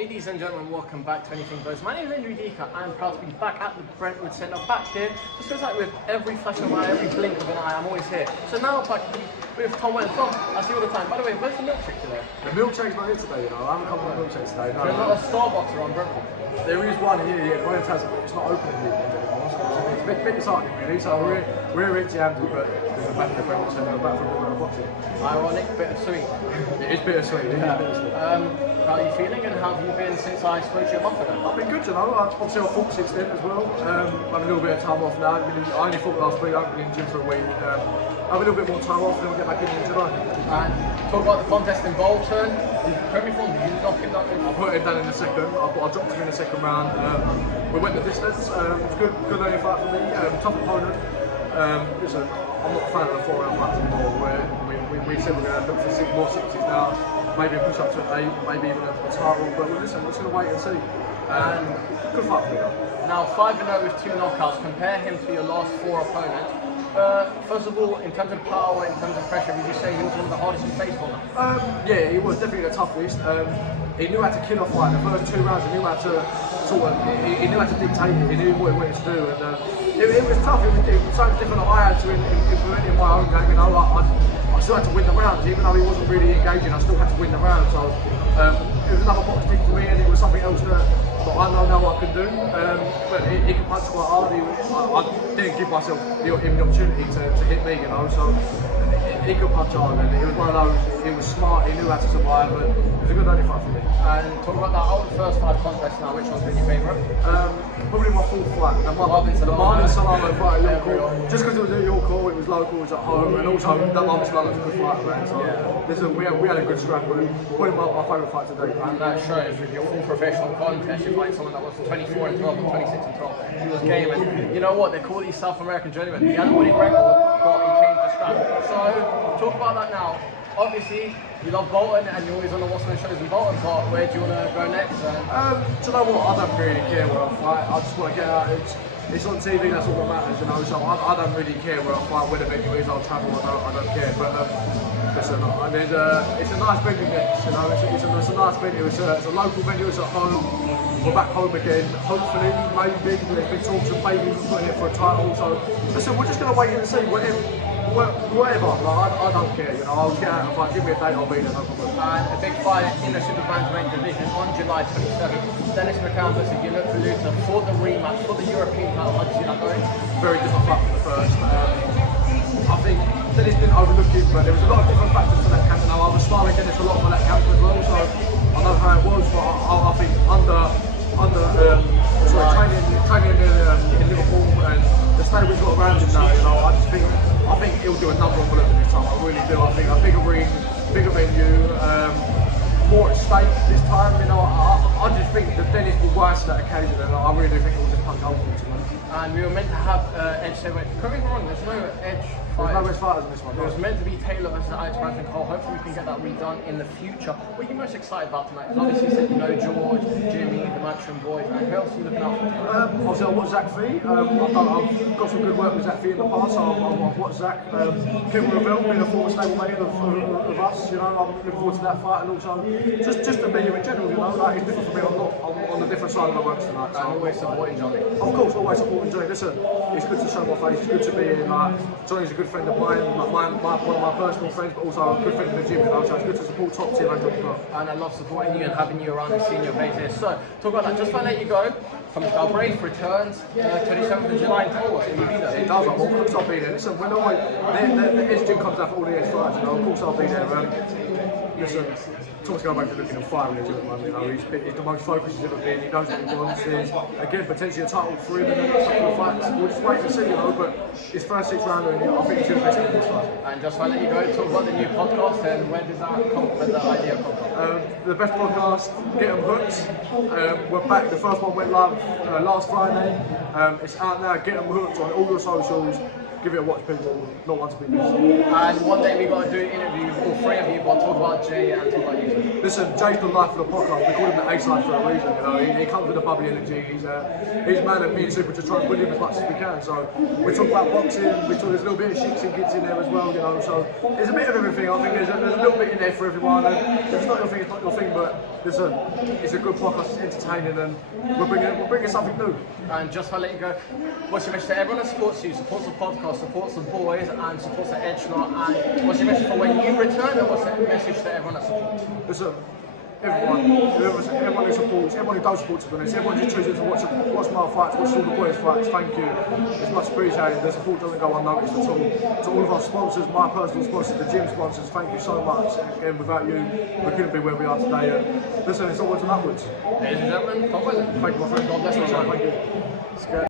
Ladies and gentlemen, welcome back to Anything Blows. My name is ENI-THING. I'm proud to be back at the Brentwood Centre, back here. Just feels like with every flash of an eye, every blink of an eye, I'm always here. So now back with Tom Welland. Tom, I see all the time. By the way, where's the milkshake today? The milkshake's not here today, you know. I haven't come with milkshakes today. No, There's not a Starbucks around Brentwood. There is one here, yeah. Welland has it, but it's not open in the weekend anymore. So it's a bit disheartening, really. So we're empty-handed, but there's a back in the Brentwood Centre, back for a bit of boxing. Ironic, bittersweet. It is bittersweet. It is bittersweet. How are you feeling, and how have you been since I spoke to you a month ago? I've been good, you know. Obviously, I fought since then as well. I have a little bit of time off now. I only fought last week. I haven't been in the gym for a week. I have a little bit more time off, and then we'll get back in July. And talk about the contest in Bolton. Correct me if I'm wrong, did you knock him down? I put him down in the second. I dropped him in the second round. We went the distance. It was good early fight for me. Tough opponent. Listen, I'm not a fan of the 4-round fights anymore. We said we're going to look for more 60s now. Maybe a push up to an 8, maybe even a title. But listen, we're just going to wait and see. Good fight for me though. Now 5-0 with 2 knockouts. Compare him to your last 4 opponents. First of all, in terms of power, in terms of pressure, would you say he was one of the hardest you faced for them? Yeah, he was definitely the toughest. He knew how to kill a fight. The first 2 rounds, he knew how to he knew how to dictate it. He knew what he wanted to do, and it was tough. It was so different that I had to implement in my own game. You know, I still had to win the rounds, even though he wasn't really engaging. I still had to win the round. So it was another box tick for me, and it was something else that I know now what I can do. But he can punch quite hard. I didn't give myself him the opportunity to hit me, you know. So he could punch hard, and he was one of those. He was smart. He knew how to survive, but it was a good only fight for me. And talk about that out of the first 5 contests now. Which one's been your favourite? Probably my 4th fight. The Marvin Solano fight at York. Just because it was at York, it was local, it was at home, and also that Marvin Solano's a good fight, man. So listen, we had a good scrap, but probably my favourite fight today. And that shows with your full professional contest, you fight someone that was 24 and 12 or 26 and 12. He was game, and you know what? They call these South American journeymen. He had a winning record, but he came to scrap. So talk about that now. Obviously, you love Bolton and you're always on the What's On shows in Bolton, but where do you want to go next? Do you know what? I don't really care where I fight. I just want to get out. It's on TV, that's all that matters, you know. So I don't really care where I fight, where the venue is. I'll travel, I don't care. But listen, it's a nice venue next, you know. It's a nice venue. It's a local venue. It's at home. We're back home again. Hopefully, maybe there's been talks of maybe even putting it for a title. So listen, we're just going to wait and see. Whatever, like, I don't care, you know, I'll get out and fight, give me a date, I'll be there, no problem. And a big fight in the super bantamweight division on July 27th. Dennis McCann versus Yunus Paluta for the rematch, for the European title. How do you see that going? Very different fight from the first. I think Dennis didn't overlook him, but there was a lot of different factors for that camp. Now, I was smiling Dennis a lot for that camp as well, so I know how it was, but I think training in Liverpool and the stay we've got around him now, you know, I think he'll do a number on Bolton this time. I really do. I think a bigger ring, bigger venue, more at stake this time. You know, I just think that Dennis will rise to that occasion, and I really do think he'll just punch over to him. And we were meant to have Edge say, correct me if I'm wrong, there's no Edge fight. There's no Edge fighters in this one. It was meant to be Taylor versus Alex Branson Cole. Hopefully we can get that redone in the future. What are you most excited about tonight? Because obviously you said you know George, Jimmy, the Matchroom boys, and who else are you looking out for? Obviously I watched Zach Fee. I've got some good work with Zach Fee in the past, so I've watched Zach. Kevin Revell being a former stablemate of us, you know, I'm looking forward to that fight, and also just to be here in general, you know, like, it's different for me. I'm on the different side of the ropes tonight. So and always supporting Johnny. Of course, always supporting Johnny. Listen, it's good to show my face, it's good to be here. Like, Johnny's a good friend of mine, one of my personal friends, but also a good friend of the gym, you know, so it's good to support top tier and Johnny. And I love supporting you and having you around and seeing your bases. So, talk about that. Just before I let you go, Thomas Galbraith returns 27th of July in Tours. Will you be there? It does, of course I'll be there. Listen, when the Edge gym comes out for all the Edge fights, you know, of course I'll be there. Listen, Thomas Galbraith is looking on fire in the gym at the moment, you know, he's the most focused he's ever been, he knows what he wants. There's, again, potentially a title for him in the next couple of fights. We'll just wait and see, you know, but his first 6 rounder, and I think he's going to best in this fight. And just while I let you go, talk about the new podcast, and where does that come, where that idea come from? The best podcast, Get 'em Hooked. We're back, the first one went live last Friday. It's out now, Get 'em Hooked on all your socials. give it a watch, people, not one to be missed. And one day we got to do an interview with all three of you, but talk about Jay and talk about you. Listen, Jay's the life of the podcast. We call him the A-side for a reason. You know, he comes with a bubbly energy. He's man and me and Super just trying to put him as much as we can. So we talk about boxing. We talk there's a little bit of shits and gits in there as well. You know, so there's a bit of everything. I think there's a little bit in there for everyone. And if it's not your thing, it's not your thing. But listen, it's a good podcast. It's entertaining, and we're bringing something new. And just to let you go, what's your message to everyone that supports you, supports the podcast, supports the boys, and supports the edge lot? And what's your message for when you return? And what's the message to everyone that supports? Listen, everyone who supports, everyone who does support, to be honest, everyone who chooses to watch my fights, watch all the boys' fights, thank you. It's much appreciated. The support doesn't go unnoticed at all. To all of our sponsors, my personal sponsors, the gym sponsors, thank you so much. Again, without you, we couldn't be where we are today. And listen, it's onwards and upwards. Ladies and gentlemen, Tom Welland. Thank you, my friend. God bless you. Thank you.